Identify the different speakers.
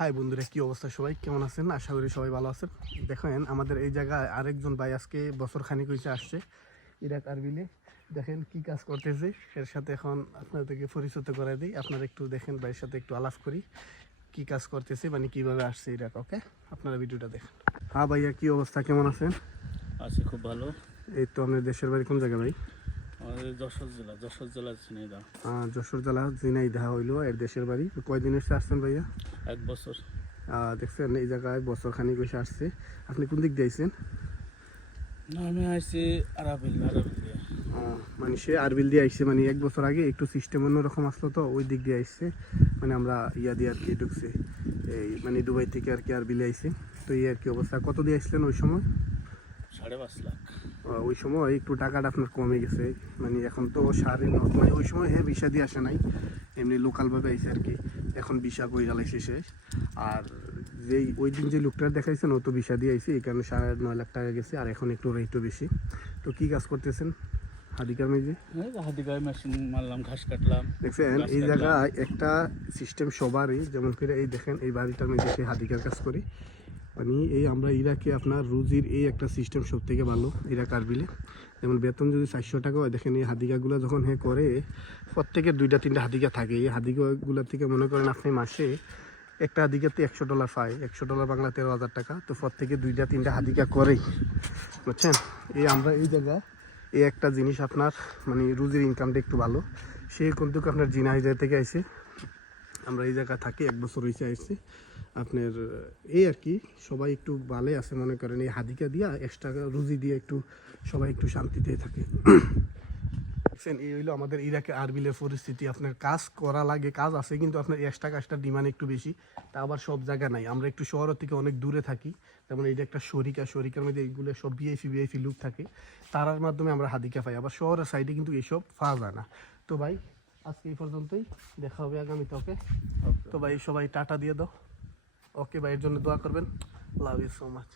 Speaker 1: High বন্ধুরা কি অবস্থা সবাই? কেমন আছেন? আশা করি সবাই ভালো আছেন। দেখেন আমাদের এই জায়গায় আরেকজন ভাই আজকে বছর খানিক হয়েছে আসছে ইরাক আরবিলে দেখেন কি কাজ করতেছে। এর সাথে এখন আপনাদেরকে পরিচিত করে দিই। আপনারা একটু দেখেন ভাইয়ের সাথে একটু আলাপ করি কি কাজ করতেছে মানে কীভাবে আসছে ইরাক ওকে? আপনারা ভিডিওটা দেখেন। হ্যাঁ ভাইয়া কি অবস্থা? কেমন আছেন?
Speaker 2: আছি খুব ভালো।
Speaker 1: এই তো আপনার দেশের বাড়ি কোন জায়গা ভাই?
Speaker 2: যশোর জেলা যশোর জেলা ঝিনাইদা
Speaker 1: যশোর জেলা জিনাইদা হইল এর দেশের বাড়ি। কয়দিন এসে আসছেন ভাইয়া?
Speaker 2: এক বছর।
Speaker 1: দেখছেন এই জায়গায় বছর খানিক এসে আসছে। আপনি কোন দিক দিয়ে আইছেন?
Speaker 2: না আমি আইছি আরাবিল আরাবিল দিয়ে।
Speaker 1: মানে সে আরবিল দিয়ে আইসে মানে এক বছর আগে একটু সিস্টেম অন্যরকম আসলো তো ওই দিক দিয়ে আইসছে মানে আমরা ইয়া দিয়ে আর কি ঢুকছে। এই মানে দুবাই থেকে আর কি আরবিলে আইসে তো এই আর কি অবস্থা। কত দিয়ে আসলেন ওই সময়?
Speaker 2: সাড়ে পাঁচ লাখ।
Speaker 1: ওই সময় একটু টাকাটা আপনার কমে গেছে। মানে এখন তো সাড়ে ন মানে ওই সময় হ্যাঁ ভিসা দিয়ে আসে নাই। এমনি লোকালভাবে আইসে আর কি। এখন ভিসা কই গেলাইছে শেষ আর যেই ওই দিন যে লোকটা দেখাইছেন ও তো ভিসা দিয়ে আইসে এই কারণে সাড়ে নয় লাখ টাকা গেছে। আর এখন একটু রেটও বেশি। তো কি কাজ করতেছেন? হাদিকার মেজে
Speaker 2: গায়ে মেশিন মারলাম ঘাস কাটলাম।
Speaker 1: দেখছেন এই জায়গায় একটা সিস্টেম সবারই। যেমন করে এই দেখেন এই বাড়িটার সেই হাদিকার কাজ করি। মানে এই আমরা ইরাকে আপনার রুজির এই একটা সিস্টেম সব থেকে ভালো ইরাক আরবিলে যেমন বেতন যদি চারশো টাকা হয়, দেখেন এই হাদিকাগুলো যখন হে করে, প্রত্যেকের দুইটা, তিনটা হাদিকা থাকে। এই হাদিকাগুলোর থেকে মনে করেন আপনি মাসে একটা হাদিকাতে একশো ডলার পায়। একশো ডলার বাংলা তেরো হাজার টাকা। তো প্রত্যেকে দুইটা, তিনটা হাদিকা করেই। বুঝছেন? এই আমরা এই জায়গায় এই একটা জিনিস আপনার মানে রুজির ইনকামটা একটু ভালো। সে কিন্তু আপনার জিনা হাজার থেকে আইসে। আমরা এই জায়গায় থাকি, এক বছর হয়েছে আইসি। আপনার এই আর কি সবাই একটু ভালো আছে মনে করেন এই হাদিকা দিয়া এক্সট্রা রুজি দিয়ে একটু সবাই একটু শান্তিতে থাকে। দেখছেন এই হইল আমাদের ইরাকে আরবিলের পরিস্থিতি। আপনার কাজ করা লাগে কাজ আছে কিন্তু আপনার এক্সট্রা কাজটার ডিমান্ড একটু বেশি। তা আবার সব জায়গা নাই। আমরা একটু শহরের থেকে অনেক দূরে থাকি। যেমন এইটা একটা শরিকা শরিকার মধ্যে এইগুলো সব বিআইফি বিআইফি লুক থাকে তারার মাধ্যমে আমরা হাদিকা পাই। আবার শহরের সাইডে কিন্তু এইসব পাওয়া যায় না। তো ভাই আজকে এই পর্যন্তই। দেখা হবে আগামীতে ওকে তো ভাই সবাই টাটা দিয়ে দাও। ওকে ভাই এর জন্য দোয়া করবেন। Love you so much